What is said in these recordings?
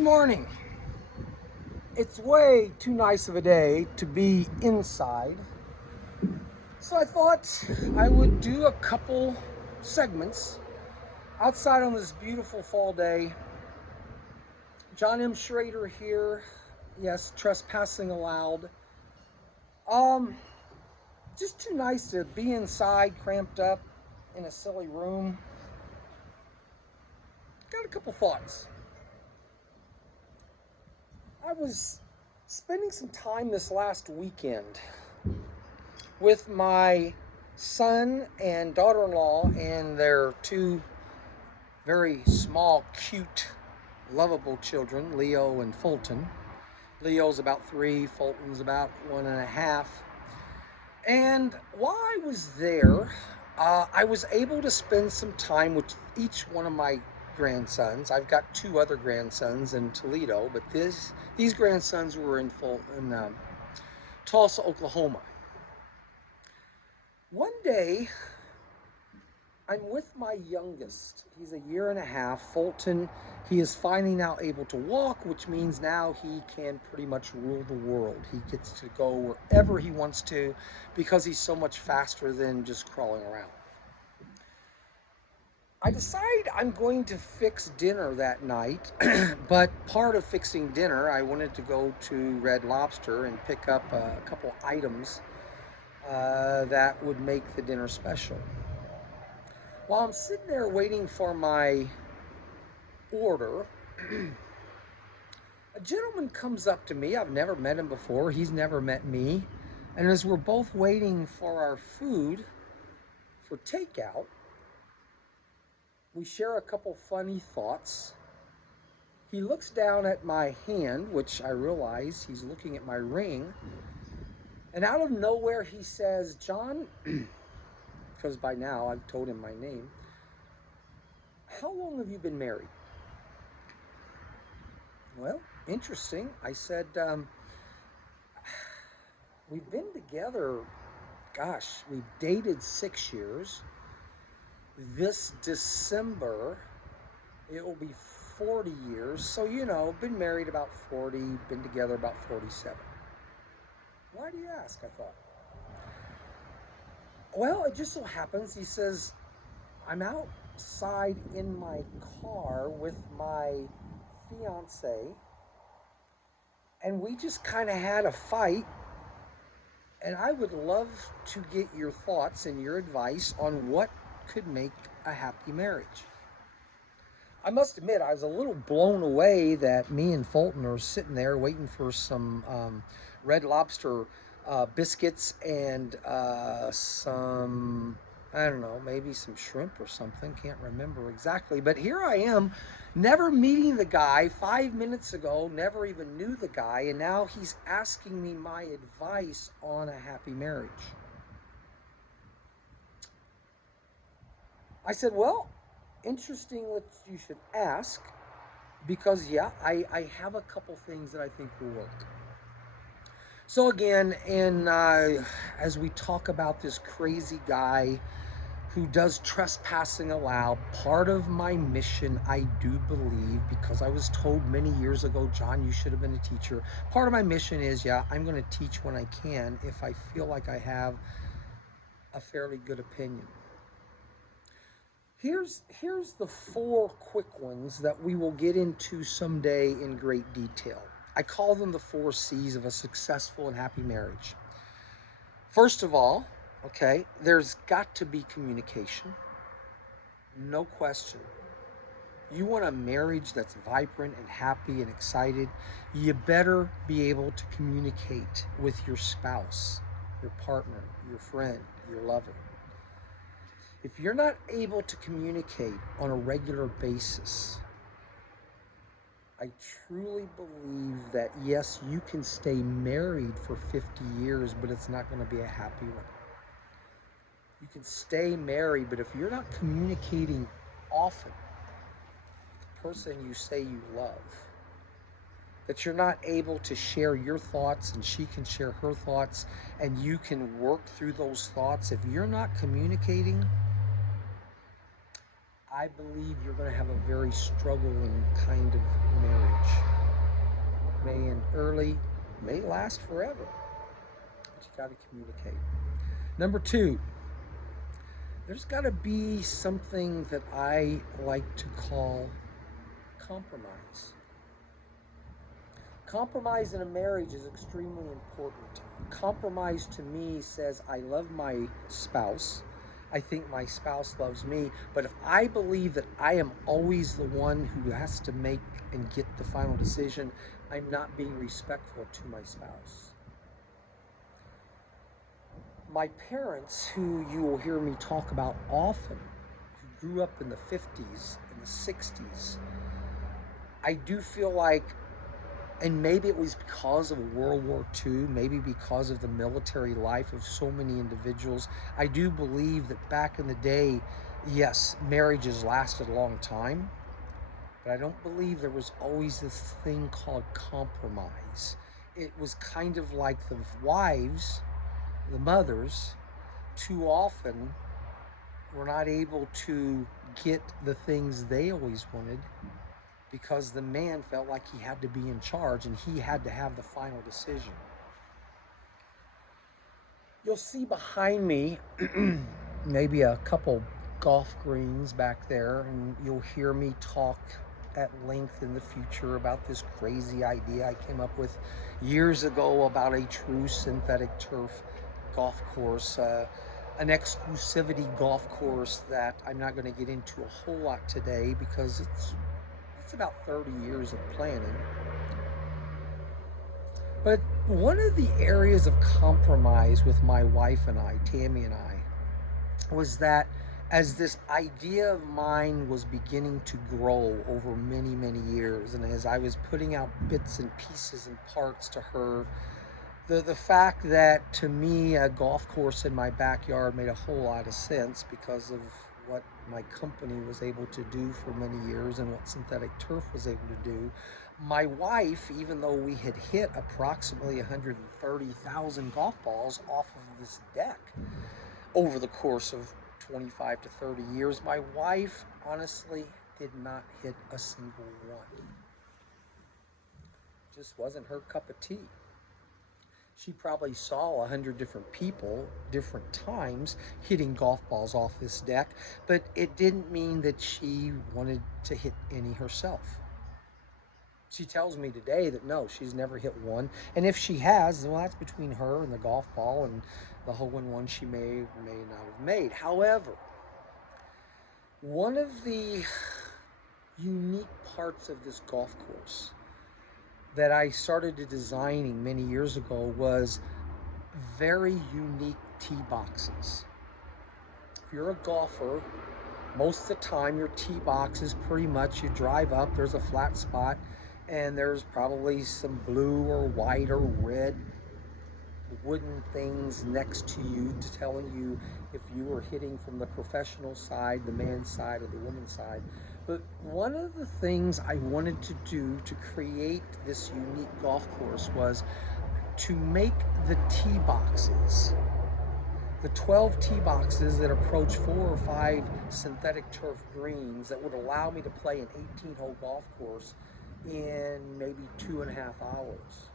Good morning. It's way too nice of a day to be inside, so I thought I would do a couple segments outside on this beautiful fall day. John M. Schrader here. Yes, trespassing allowed. Um, just too nice to be inside, cramped up in a silly room. Got a couple thoughts. I was spending some time this last weekend with my son and daughter-in-law and their two very small, cute, lovable children, Leo and Fulton. Leo's about 3, Fulton's about 1.5. And while I was there, I was able to spend some time with each one of my grandsons. I've got 2 other grandsons in Toledo, but these grandsons were in Tulsa, Oklahoma. One day, I'm with my youngest. He's 1.5 years. Fulton, he is finally now able to walk, which means now he can pretty much rule the world. He gets to go wherever he wants to because he's so much faster than just crawling around. I decide I'm going to fix dinner that night, but part of fixing dinner, I wanted to go to Red Lobster and pick up a couple items that would make the dinner special. While I'm sitting there waiting for my order, a gentleman comes up to me. I've never met him before. He's never met me. And as we're both waiting for our food for takeout, we share a couple funny thoughts. He looks down at my hand, which I realize he's looking at my ring. And out of nowhere, he says, "John," because by now I've told him my name, "how long have you been married?" Well, interesting. I said, we've been together, gosh, we've dated 6 years. This December, it will be 40 years. So, been married about 40, been together about 47. Why do you ask? I thought. Well, it just so happens, he says, I'm outside in my car with my fiance, and we just kind of had a fight. And I would love to get your thoughts and your advice on what could make a happy marriage. I must admit, I was a little blown away that me and Fulton are sitting there waiting for some Red Lobster biscuits and some, I don't know, maybe some shrimp or something. Can't remember exactly. But here I am, never meeting the guy 5 minutes ago, never even knew the guy, and now he's asking me my advice on a happy marriage. I said, well, interesting that you should ask because, yeah, I have a couple things that I think will work. So again, as we talk about this crazy guy who does trespassing allowed, part of my mission, I do believe, because I was told many years ago, John, you should have been a teacher. Part of my mission is, yeah, I'm going to teach when I can if I feel like I have a fairly good opinion. Here's the 4 quick ones that we will get into someday in great detail. I call them the 4 C's of a successful and happy marriage. First of all, okay, there's got to be communication. No question. You want a marriage that's vibrant and happy and excited, you better be able to communicate with your spouse, your partner, your friend, your lover. If you're not able to communicate on a regular basis, I truly believe that yes, you can stay married for 50 years, but it's not going to be a happy one. You can stay married, but if you're not communicating often with the person you say you love, that you're not able to share your thoughts and she can share her thoughts and you can work through those thoughts, if you're not communicating, I believe you're going to have a very struggling kind of marriage. May end early, may last forever, but you got to communicate. Number two, there's got to be something that I like to call compromise. Compromise in a marriage is extremely important. Compromise to me says I love my spouse. I think my spouse loves me. But if I believe that I am always the one who has to make and get the final decision, I'm not being respectful to my spouse. My parents, who you will hear me talk about often, who grew up in the 50s and the 60s, I do feel like, and maybe it was because of World War II, maybe because of the military life of so many individuals. I do believe that back in the day, yes, marriages lasted a long time, but I don't believe there was always this thing called compromise. It was kind of like the wives, the mothers, too often were not able to get the things they always wanted because the man felt like he had to be in charge and he had to have the final decision. You'll see behind me maybe a couple golf greens back there, and you'll hear me talk at length in the future about this crazy idea I came up with years ago about a true synthetic turf golf course, an exclusivity golf course that I'm not going to get into a whole lot today because it's about 30 years of planning. But one of the areas of compromise with my wife and I, Tammy and I, was that as this idea of mine was beginning to grow over many, many years, and as I was putting out bits and pieces and parts to her, the fact that to me a golf course in my backyard made a whole lot of sense because of what my company was able to do for many years and what synthetic turf was able to do. My wife, even though we had hit approximately 130,000 golf balls off of this deck over the course of 25 to 30 years, my wife honestly did not hit a single one. Just wasn't her cup of tea. She probably saw 100 different people, different times, hitting golf balls off this deck, but it didn't mean that she wanted to hit any herself. She tells me today that no, she's never hit one. And if she has, well, that's between her and the golf ball and the hole in one she may or may not have made. However, one of the unique parts of this golf course that I started designing many years ago was very unique tee boxes. If you're a golfer, most of the time your tee box is pretty much, you drive up, there's a flat spot, and there's probably some blue or white or red wooden things next to you telling you if you were hitting from the professional side, the man's side, or the woman's side. But one of the things I wanted to do to create this unique golf course was to make the tee boxes, the 12 tee boxes that approach 4 or 5 synthetic turf greens that would allow me to play an 18-hole golf course in maybe 2.5 hours.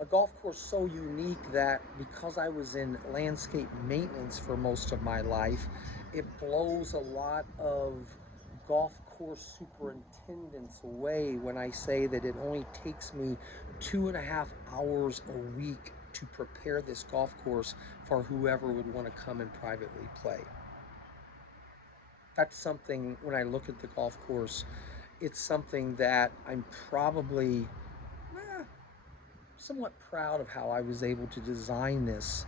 A golf course so unique that because I was in landscape maintenance for most of my life, it blows a lot of golf course superintendents away when I say that it only takes me 2.5 hours a week to prepare this golf course for whoever would want to come and privately play. That's something, when I look at the golf course, it's something that I'm probably somewhat proud of how I was able to design this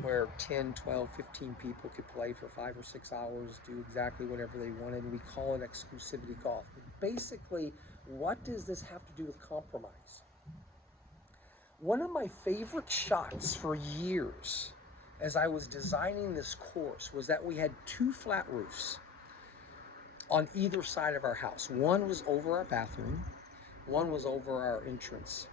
where 10, 12, 15 people could play for 5 or 6 hours, do exactly whatever they wanted, and we call it exclusivity golf. But basically, what does this have to do with compromise? One of my favorite shots for years as I was designing this course was that we had 2 flat roofs on either side of our house. One was over our bathroom, one was over our entrance.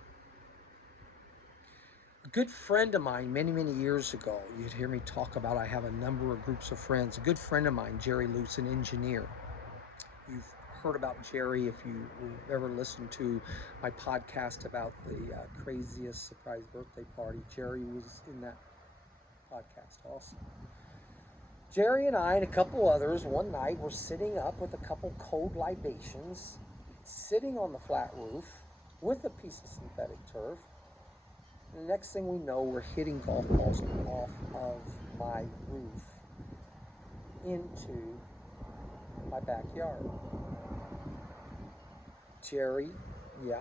A good friend of mine many, many years ago, you'd hear me talk about, I have a number of groups of friends. A good friend of mine, Jerry Luce, an engineer. you've heard about Jerry, if you ever listened to my podcast about the craziest surprise birthday party, Jerry was in that podcast also. Jerry and I and a couple others one night were sitting up with a couple cold libations, sitting on the flat roof with a piece of synthetic turf. And the next thing we know, we're hitting golf balls off of my roof into my backyard. Jerry, yeah,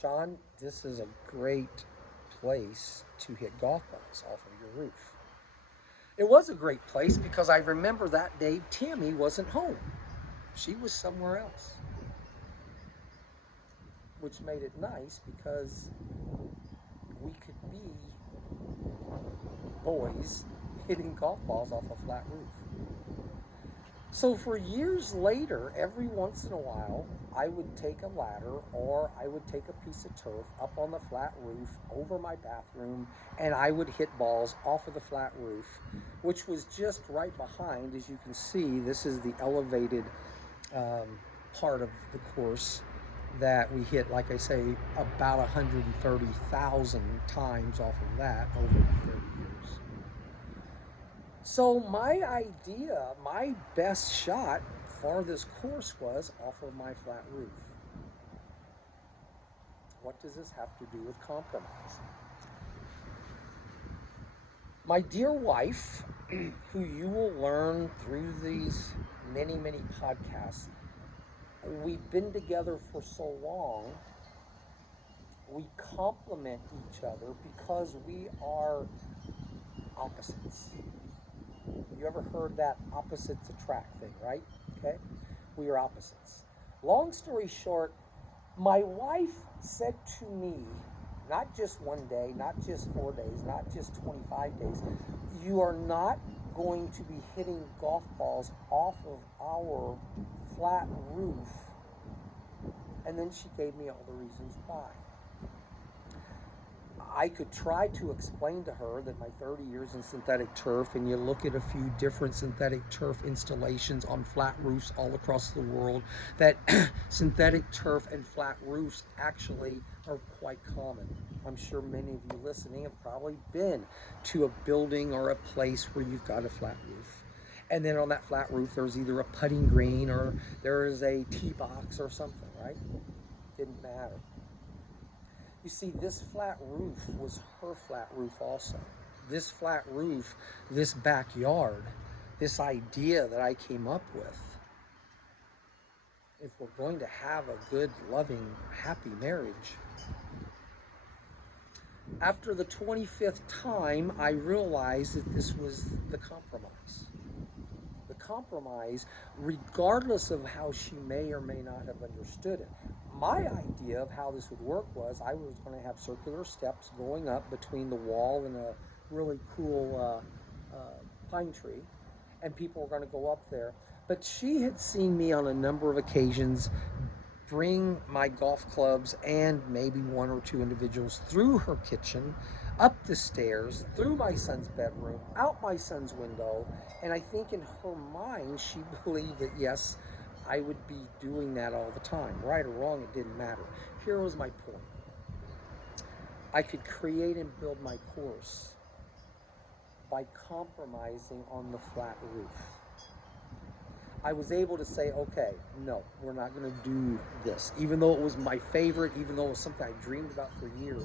John, this is a great place to hit golf balls off of your roof. It was a great place because I remember that day Tammy wasn't home. She was somewhere else, which made it nice because we could be boys hitting golf balls off a flat roof. So for years later, every once in a while, I would take a ladder or I would take a piece of turf up on the flat roof over my bathroom, and I would hit balls off of the flat roof, which was just right behind. As you can see, this is the elevated part of the course that we hit, like I say, about 130,000 times off of that over 30 years. So my idea, my best shot for this course was off of my flat roof. What does this have to do with compromise? My dear wife, who you will learn through these many, many podcasts, we've been together for so long, we complement each other because we are opposites. You ever heard that opposites attract thing, right? Okay? We are opposites. Long story short, my wife said to me, not just one day, not just 4 days, not just 25 days, you are not going to be hitting golf balls off of our flat roof. And then she gave me all the reasons why. I could try to explain to her that my 30 years in synthetic turf, and you look at a few different synthetic turf installations on flat roofs all across the world, that synthetic turf and flat roofs actually are quite common. I'm sure many of you listening have probably been to a building or a place where you've got a flat roof. And then on that flat roof, there's either a putting green or there is a tee box or something, right? Didn't matter. You see, this flat roof was her flat roof also. This flat roof, this backyard, this idea that I came up with, if we're going to have a good, loving, happy marriage. After the 25th time, I realized that this was the compromise. The compromise, regardless of how she may or may not have understood it. My idea of how this would work was I was going to have circular steps going up between the wall and a really cool pine tree, and people were going to go up there. But she had seen me on a number of occasions bring my golf clubs and maybe one or two individuals through her kitchen, up the stairs, through my son's bedroom, out my son's window. And I think in her mind, she believed that yes, I would be doing that all the time. Right or wrong, it didn't matter. Here was my point. I could create and build my course by compromising on the flat roof. I was able to say, okay, no, we're not going to do this, even though it was my favorite, even though it was something I dreamed about for years,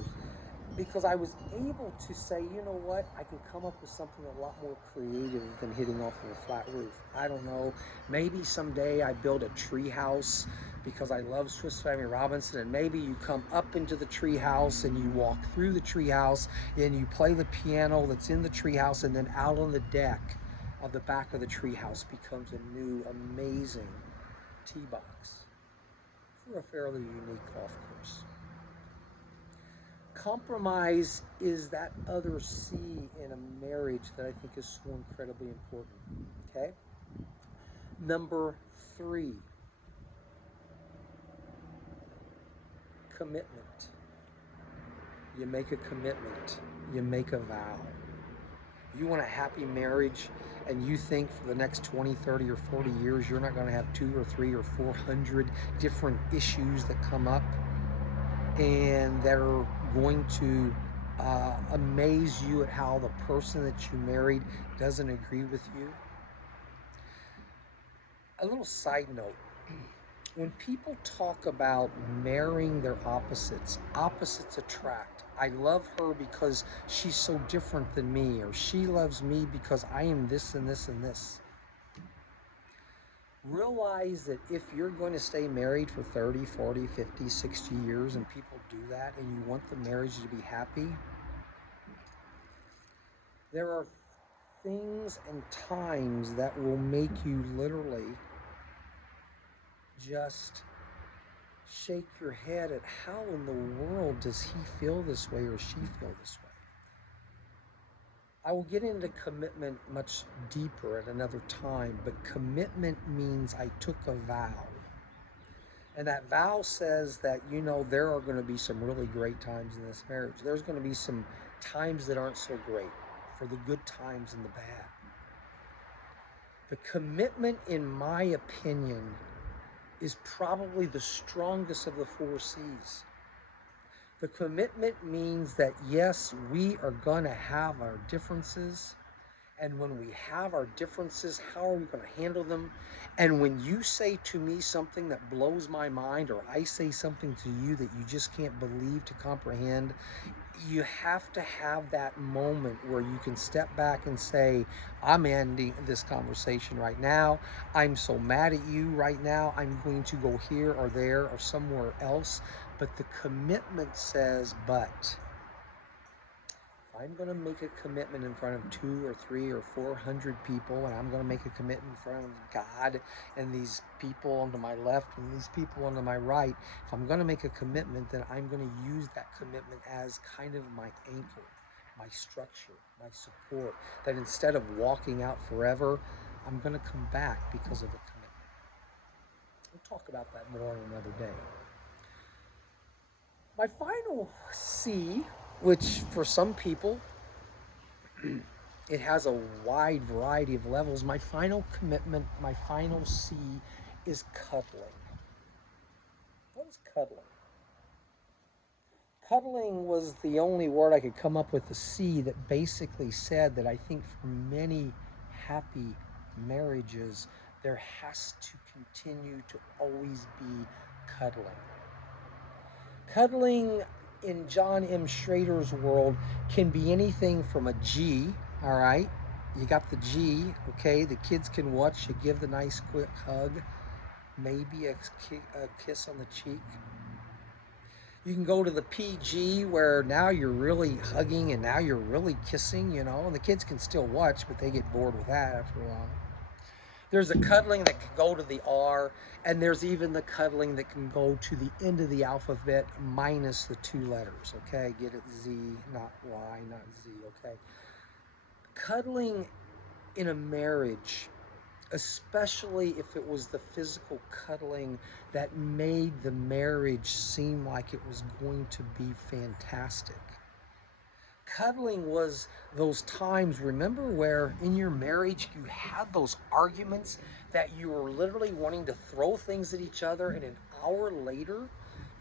because I was able to say, you know what, I can come up with something a lot more creative than hitting off of a flat roof. I don't know, maybe someday I build a tree house because I love Swiss Family Robinson, and maybe you come up into the tree house and you walk through the tree house and you play the piano that's in the tree house, and then out on the deck of the back of the treehouse becomes a new, amazing tee box for a fairly unique golf course. Compromise is that other C in a marriage that I think is so incredibly important. Okay? Number 3, commitment. You make a commitment. You make a vow. You want a happy marriage, and you think for the next 20, 30, or 40 years you're not going to have 2 or 3 or 400 different issues that come up and that are going to amaze you at how the person that you married doesn't agree with you. A little side note, when people talk about marrying their opposites, opposites attract. I love her because she's so different than me, or she loves me because I am this and this and this. Realize that if you're going to stay married for 30, 40, 50, 60 years, and people do that, and you want the marriage to be happy, there are things and times that will make you literally just shake your head at how in the world does he feel this way or she feel this way. I will get into commitment much deeper at another time, but commitment means I took a vow. And that vow says that, there are going to be some really great times in this marriage. There's going to be some times that aren't so great, for the good times and the bad. The commitment, in my opinion, is probably the strongest of the 4 C's. The commitment means that, yes, we are going to have our differences. And when we have our differences, how are we going to handle them? And when you say to me something that blows my mind, or I say something to you that you just can't believe to comprehend, you have to have that moment where you can step back and say, I'm ending this conversation right now. I'm so mad at you right now. I'm going to go here or there or somewhere else. But the commitment says, but I'm going to make a commitment in front of 2 or 3 or 400 people, and I'm going to make a commitment in front of God and these people on my left and these people on my right. If I'm going to make a commitment, then I'm going to use that commitment as kind of my anchor, my structure, my support, that instead of walking out forever, I'm going to come back because of a commitment. We'll talk about that more on another day. My final C, which for some people, it has a wide variety of levels. My final commitment, my final C, is cuddling. What is cuddling? Cuddling was the only word I could come up with, a C, that basically said that I think for many happy marriages, there has to continue to always be cuddling. Cuddling in John M. Schrader's world can be anything from a G, all right? You got the G, okay? The kids can watch you give the nice quick hug, maybe a kiss on the cheek. You can go to the PG, where now you're really hugging and now you're really kissing, and the kids can still watch, but they get bored with that after a while. There's a cuddling that can go to the R, and there's even the cuddling that can go to the end of the alphabet minus the 2 letters, okay? Get it? Z, not Y, not Z, okay? Cuddling in a marriage, especially if it was the physical cuddling that made the marriage seem like it was going to be fantastic. Cuddling was those times, remember, where in your marriage you had those arguments that you were literally wanting to throw things at each other, and an hour later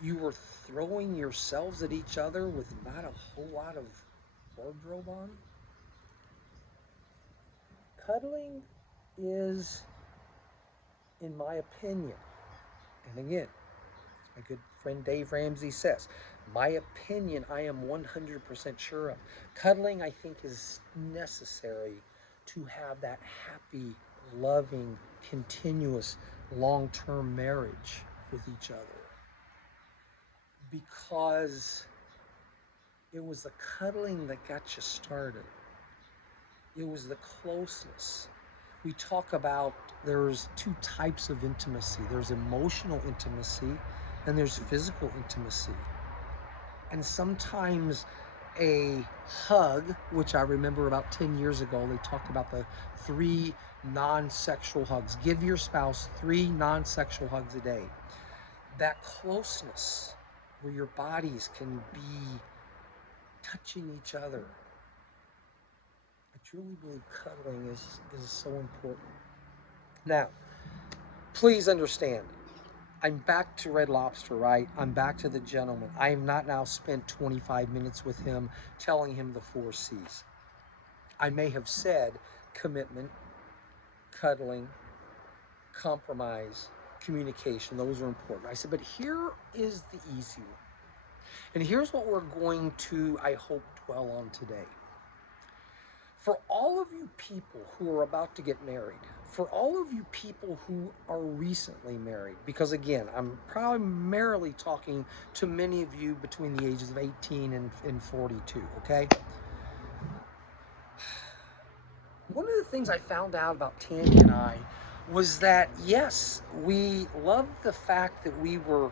you were throwing yourselves at each other with not a whole lot of wardrobe on? Cuddling is, in my opinion, and again, my good friend Dave Ramsey says, my opinion, I am 100% sure of. Cuddling, I think, is necessary to have that happy, loving, continuous, long-term marriage with each other. Because it was the cuddling that got you started. It was the closeness. We talk about there's 2 types of intimacy. There's emotional intimacy and there's physical intimacy. And sometimes a hug, which I remember about 10 years ago, they talked about the 3 non-sexual hugs. Give your spouse 3 non-sexual hugs a day. That closeness where your bodies can be touching each other. I truly believe cuddling is so important. Now, please understand, I'm back to Red Lobster, right? I'm back to the gentleman. I have not now spent 25 minutes with him telling him the 4 C's. I may have said commitment, cuddling, compromise, communication. Those are important. I said, but here is the easy one. And here's what we're going to, I hope, dwell on today. For all of you people who are about to get married, for all of you people who are recently married, because again, I'm primarily talking to many of you between the ages of 18 and 42, okay? One of the things I found out about Tammy and I was that, yes, we loved the fact that we were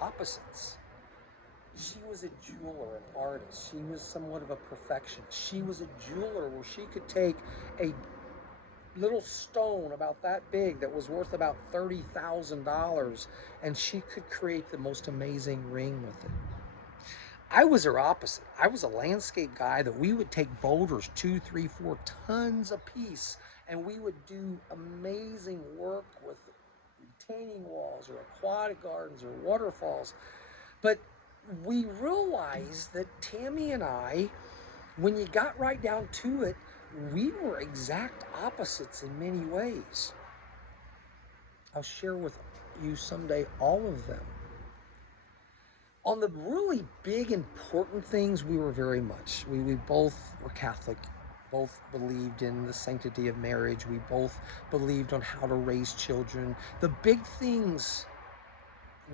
opposites. She was a jeweler, an artist. She was somewhat of a perfectionist. She was a jeweler where she could take a little stone about that big that was worth about $30,000 and she could create the most amazing ring with it. I was her opposite. I was a landscape guy that we would take boulders 2, 3, 4 tons a piece and we would do amazing work with retaining walls or aquatic gardens or waterfalls. But we realized that Tammy and I, when you got right down to it, we were exact opposites in many ways. I'll share with you someday all of them. On the really big, important things, we were very much. We both were Catholic, both believed in the sanctity of marriage. We both believed on how to raise children. The big things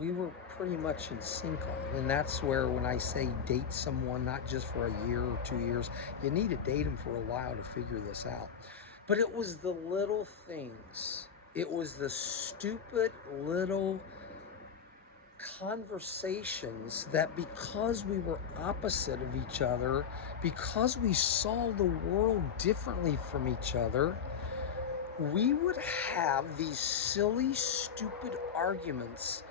we were pretty much in sync on. And that's where when I say date someone, not just for a year or 2 years, you need to date them for a while to figure this out. But it was the little things. It was the stupid little conversations that because we were opposite of each other, because we saw the world differently from each other, we would have these silly, stupid arguments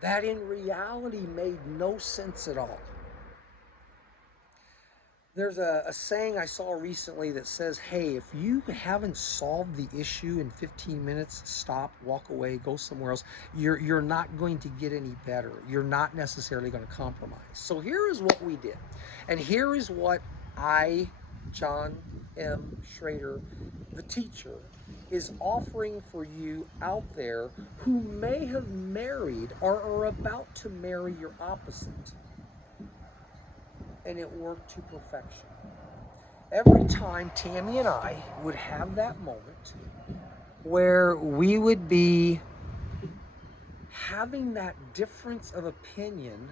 that in reality made no sense at all. There's a saying I saw recently that says, hey, if you haven't solved the issue in 15 minutes, stop, walk away, go somewhere else. You're not going to get any better. You're not necessarily going to compromise. So here is what we did. And here is what I, John M. Schrader, the teacher, is offering for you out there who may have married or are about to marry your opposite. And it worked to perfection. Every time Tammy and I would have that moment where we would be having that difference of opinion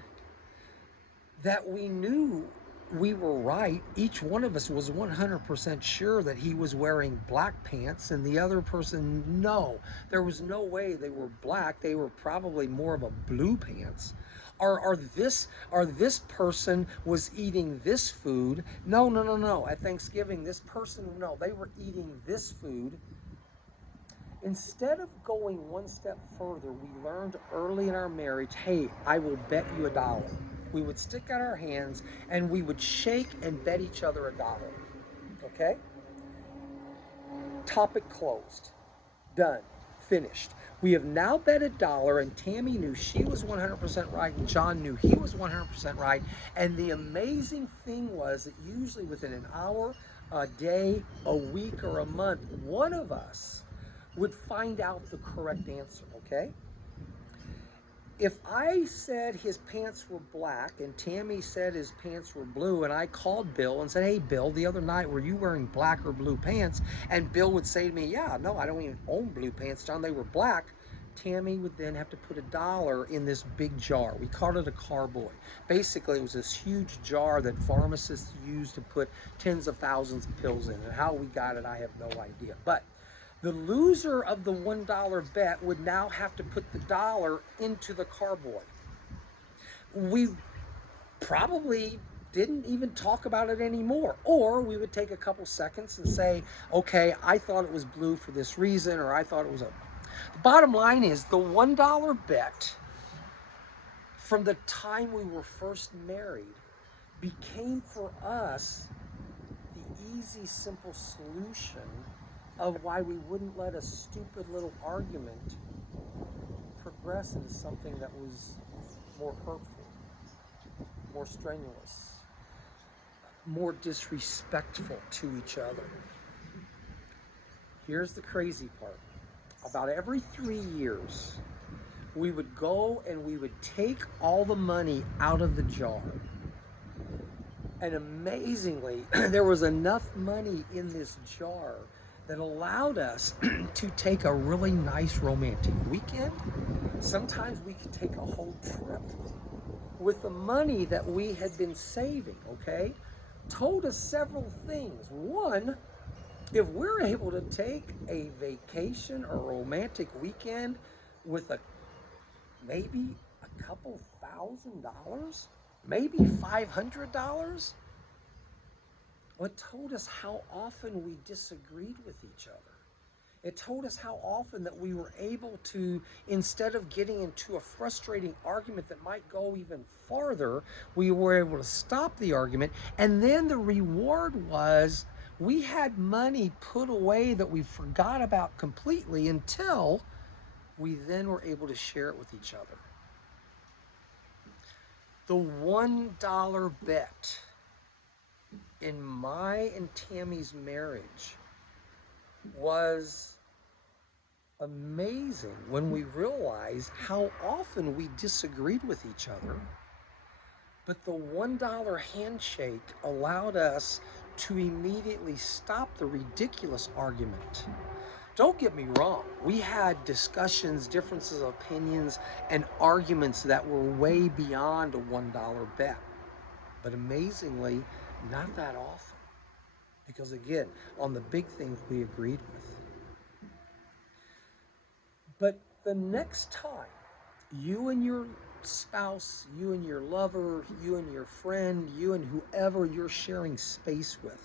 that we knew we were right. Each one of us was 100% sure that he was wearing black pants and the other person, no. There was no way they were black. They were probably more of a blue pants. Or this person was eating this food. No. At Thanksgiving, this person, no, they were eating this food. Instead of going one step further, we learned early in our marriage, hey, I will bet you $1. We would stick out our hands and we would shake and bet each other $1. Okay? Topic closed. Done. Finished. We have now bet $1, and Tammy knew she was 100% right, and John knew he was 100% right. And the amazing thing was that usually within an hour, a day, a week, or a month, one of us would find out the correct answer, okay? If I said his pants were black and Tammy said his pants were blue, and I called Bill and said, hey, Bill, the other night, were you wearing black or blue pants? And Bill would say to me, yeah, no, I don't even own blue pants, John, they were black. Tammy would then have to put $1 in this big jar. We called it a carboy. Basically, it was this huge jar that pharmacists used to put tens of thousands of pills in. And how we got it, I have no idea. But the loser of the $1 bet would now have to put the $1 into the carboy. We probably didn't even talk about it anymore. Or we would take a couple seconds and say, okay, I thought it was blue for this reason, or I thought it was a... The bottom line is the $1 bet from the time we were first married became for us the easy, simple solution of why we wouldn't let a stupid little argument progress into something that was more hurtful, more strenuous, more disrespectful to each other. Here's the crazy part. About every 3 years, we would go and we would take all the money out of the jar. And amazingly, there was enough money in this jar that allowed us to take a really nice romantic weekend. Sometimes we could take a whole trip with the money that we had been saving, okay? Told us several things. One, if we're able to take a vacation or romantic weekend with maybe a couple $1,000, maybe $500, well, it told us how often we disagreed with each other. It told us how often that we were able to, instead of getting into a frustrating argument that might go even farther, we were able to stop the argument. And then the reward was we had money put away that we forgot about completely until we then were able to share it with each other. The $1 bet in my and Tammy's marriage was amazing when we realized how often we disagreed with each other. But the $1 handshake allowed us to immediately stop the ridiculous argument. Don't get me wrong, we had discussions, differences of opinions, and arguments that were way beyond a $1 bet. But amazingly, not that often. Because again, on the big things we agreed with. But the next time you and your spouse, you and your lover, you and your friend, you and whoever you're sharing space with,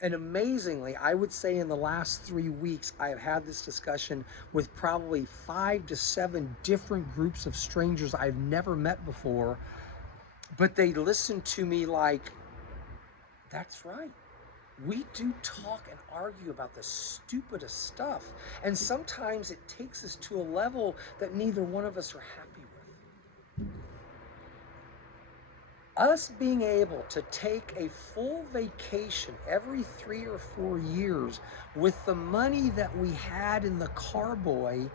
and amazingly, I would say in the last 3 weeks, I've had this discussion with probably 5 to 7 different groups of strangers I've never met before, but they listen to me like, that's right. We do talk and argue about the stupidest stuff. And sometimes it takes us to a level that neither one of us are happy with. Us being able to take a full vacation every 3 or 4 years with the money that we had in the carboy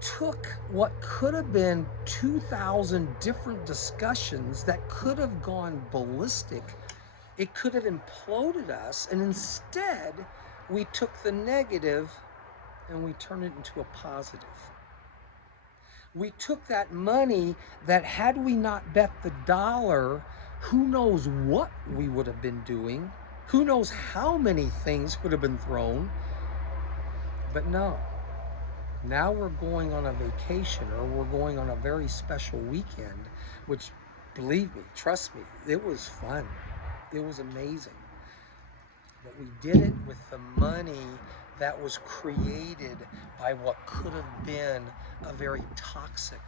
took what could have been 2,000 different discussions that could have gone ballistic. It could have imploded us, and instead we took the negative and we turned it into a positive. We took that money that had we not bet the dollar, who knows what we would have been doing, who knows how many things would have been thrown. But no, now we're going on a vacation, or we're going on a very special weekend, which, believe me, trust me, it was fun. It was amazing. But we did it with the money that was created by what could have been a very toxic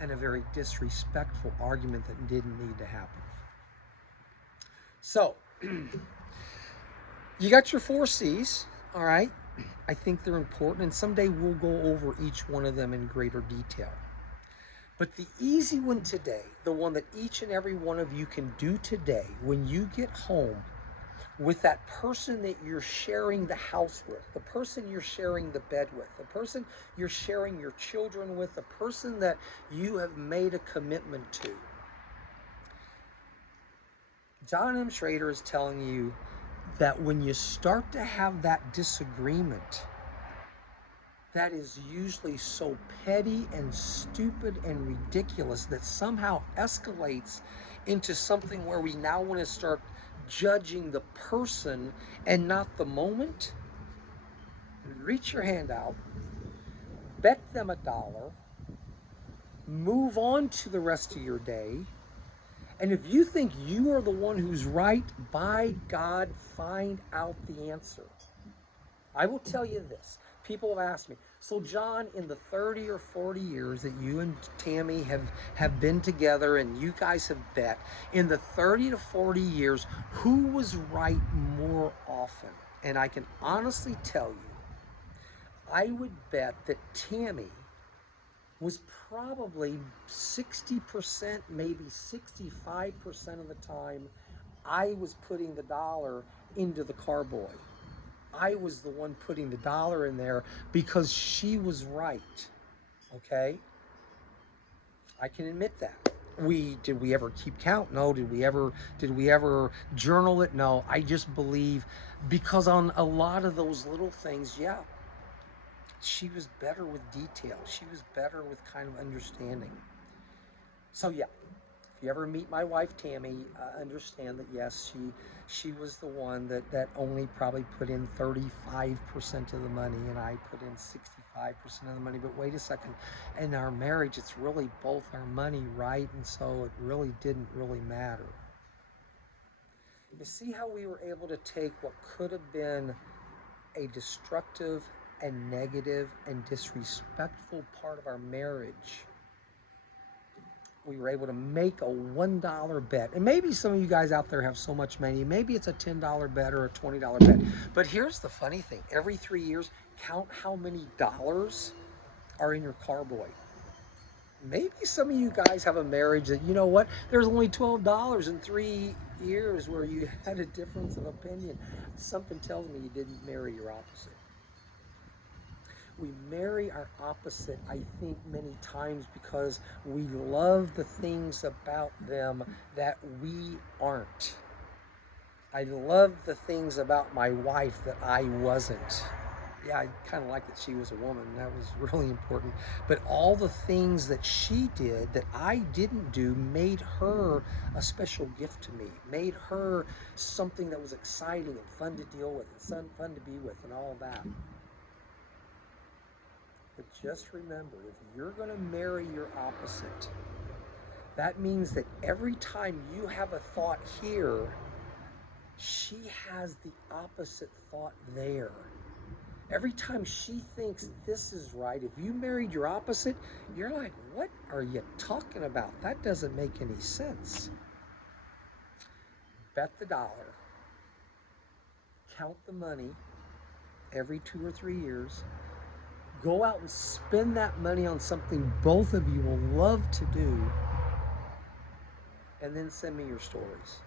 and a very disrespectful argument that didn't need to happen. So, you got your 4 C's, all right? I think they're important, and someday we'll go over each one of them in greater detail. But the easy one today, the one that each and every one of you can do today when you get home with that person that you're sharing the house with, the person you're sharing the bed with, the person you're sharing your children with, the person that you have made a commitment to. John M. Schrader is telling you that when you start to have that disagreement, that is usually so petty and stupid and ridiculous that somehow escalates into something where we now want to start judging the person and not the moment. Reach your hand out, bet them $1, move on to the rest of your day, and if you think you are the one who's right, by God, find out the answer. I will tell you this. People have asked me, so John, in the 30 or 40 years that you and Tammy have been together and you guys have bet, in the 30 to 40 years, who was right more often? And I can honestly tell you, I would bet that Tammy was probably 60%, maybe 65% of the time I was putting the dollar into the carboy. I was the one putting the dollar in there because she was right. Okay? I can admit that. Did we ever keep count? No. Did we ever journal it? No. I just believe because on a lot of those little things, yeah, she was better with detail. She was better with kind of understanding. So yeah, if you ever meet my wife Tammy, understand that yes, she was the one that only probably put in 35% of the money, and I put in 65% of the money. But wait a second, in our marriage, it's really both our money, right? And so it really didn't really matter. You see how we were able to take what could have been a destructive and negative and disrespectful part of our marriage. We were able to make a $1 bet. And maybe some of you guys out there have so much money, maybe it's a $10 bet or a $20 bet. But here's the funny thing. Every 3 years, count how many dollars are in your carboy. Maybe some of you guys have a marriage that, you know what, there's only $12 in 3 years where you had a difference of opinion. Something tells me you didn't marry your opposite. We marry our opposite, I think, many times because we love the things about them that we aren't. I love the things about my wife that I wasn't. Yeah, I kind of like that she was a woman. That was really important. But all the things that she did that I didn't do made her a special gift to me, made her something that was exciting and fun to deal with and fun to be with and all that. But just remember, if you're going to marry your opposite, that means that every time you have a thought here, she has the opposite thought there. Every time she thinks this is right, if you married your opposite, you're like, what are you talking about? That doesn't make any sense. Bet the dollar. Count the money every 2 or 3 years. Go out and spend that money on something both of you will love to do, and then send me your stories.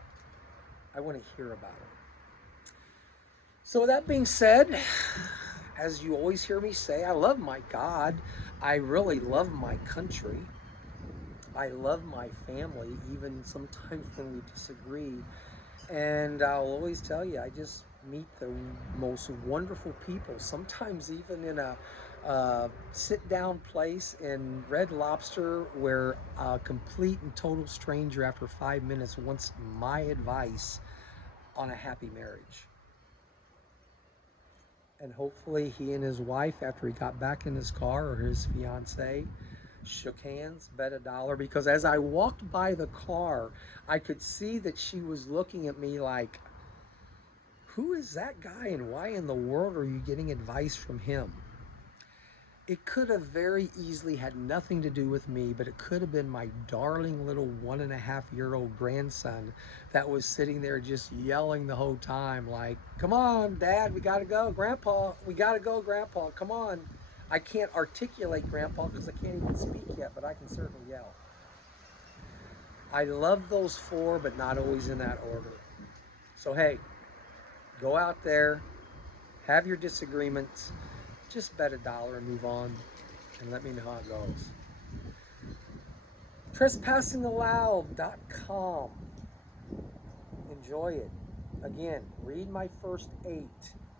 I want to hear about them. So with that being said, as you always hear me say, I love my God. I really love my country. I love my family, even sometimes when we disagree. And I'll always tell you, I just meet the most wonderful people, sometimes even in a sit-down place in Red Lobster where a complete and total stranger after 5 minutes wants my advice on a happy marriage. And hopefully he and his wife, after he got back in his car, or his fiance, shook hands, bet a dollar, because as I walked by the car, I could see that she was looking at me like, who is that guy and why in the world are you getting advice from him? It could have very easily had nothing to do with me, but it could have been my darling little 1.5-year-old grandson that was sitting there just yelling the whole time like, come on, Dad, we gotta go. Grandpa, we gotta go, Grandpa, come on. I can't articulate, Grandpa, because I can't even speak yet, but I can certainly yell. I love those 4, but not always in that order. So hey, go out there, have your disagreements, just bet a dollar and move on, and let me know how it goes. TrespassingAllowed.com. Enjoy it. Again, read my first 8.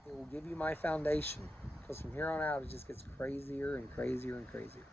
It will give you my foundation, because from here on out it just gets crazier and crazier and crazier.